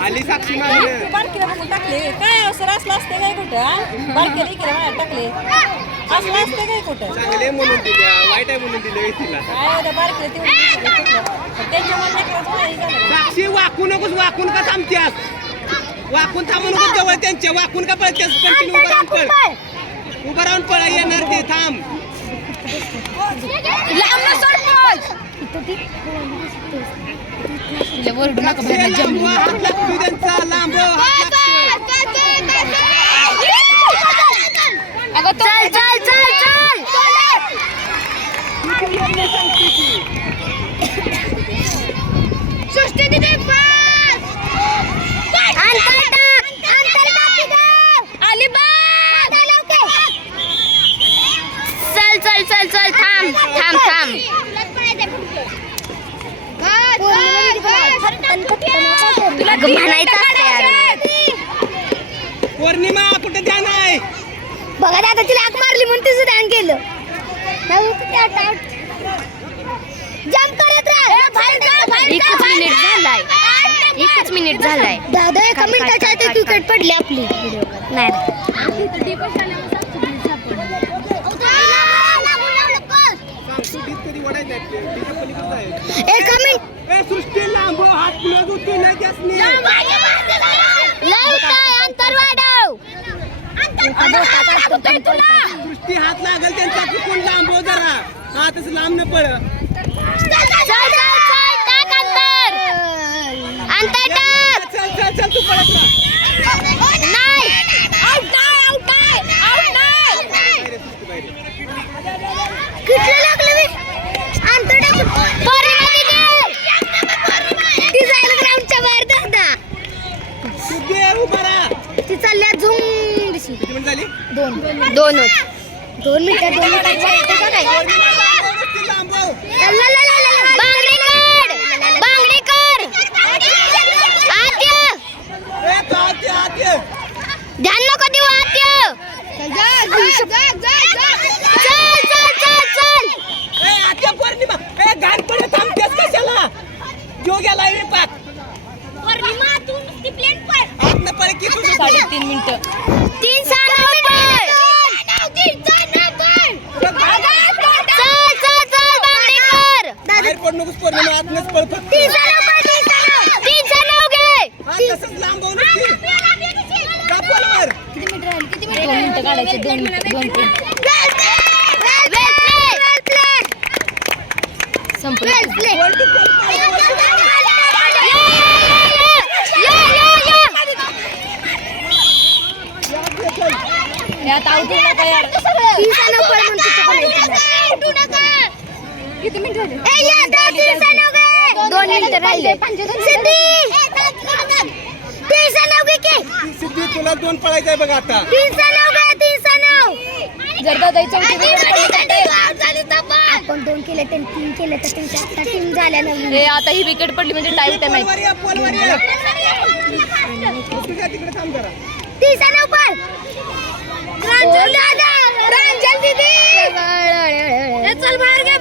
आली साक्षी मागले बारकीला बघून टाकले काय असं असलं असते काय कुठं बारकीला इकडे बाहेर टाकले असं असते काय कुठं चांगले म्हणून दिल्या वाईट आहे म्हणून दिलं तिला काय त्या बारकीला तेवढं त्यांच्या मला साक्षी वाकू नकोस वाकून का थांबत्यास वाकून थांबू नको जवळ त्यांच्या वाकून का पळत्यास कंटिन्यू उभा राहून पळ येणार ते थांब ओरडू नका हात लागतो त्यांचा लांब हात अगं चल चल चल चल सृष्टी दिदी पास अंतर टाक आली बा चल चल चल चल थांब थांब थांब पौर्णिमा कुठे ध्यान आहे बघा दादा तिला आग मारली म्हणून तिचं ध्यान केलं जम्प करत राहा एकच मिनिट झालाय दादा एका मिनिटाच्या आत विकेट पडली आपली नाही एका मिनिट सृष्टी लांब हात पुढे उचलू नाही त्यासनी अंतर वाढव सृष्टी हात लागल त्यांचा चुकून लांब हो जरा हातच लांब न पळ चल चल चल तू पळत ती चालल्या झुम दिशी किती मिनिट झाली दोन मिनिटं लांब बांगडी कर ध्यान नको देऊ आत्य चल पौर्णिमा घाण पडे थांबतेस कशाला जो गेला पाक पौर्णिमा तू नुसती प्लेन पड हात न पळे की तुझं 3.5 मिनिटं 3 बाहेर पड नकोस पौर्णिमा आतनच पळ फक्त तसंच लांब होऊ नये का पळवर किती मिनिटं काढायचे 2 मिनिटं यात आउट होऊ नका यार किती मिनिटं झाले 2 मिनिटं राहिले सिद्धी तुला 2 पळायचंय बघ आता जर दादा आपण 2 केले 3 केले तर त्यांच्या टीम झाल्या नवीन हे आता ही विकेट पडली म्हणजे टाइम टाइम आहे पोलवर तुझ्या तिकडे थांब जरा 39 पर प्रांजल दीदी चल बाहेर घे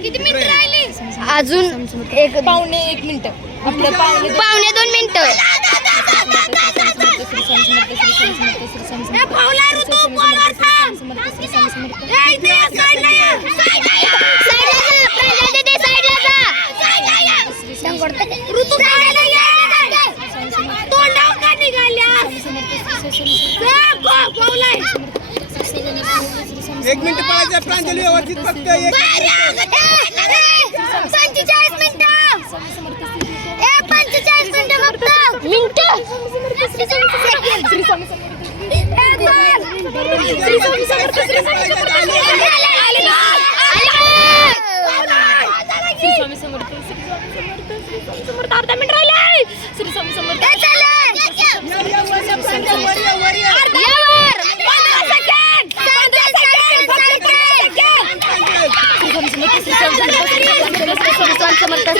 किती मिनिट राहिली अजून पावणे 1 मिनिट आपलं पावणे 2 मिनिटं एक मिनिट पळायचं प्रांजली व्यवस्थित फक्त 45 मिनिटं 45 मिनिटं अर्धा मिनिट राहिले श्री स्वामी समर्थ समर्थ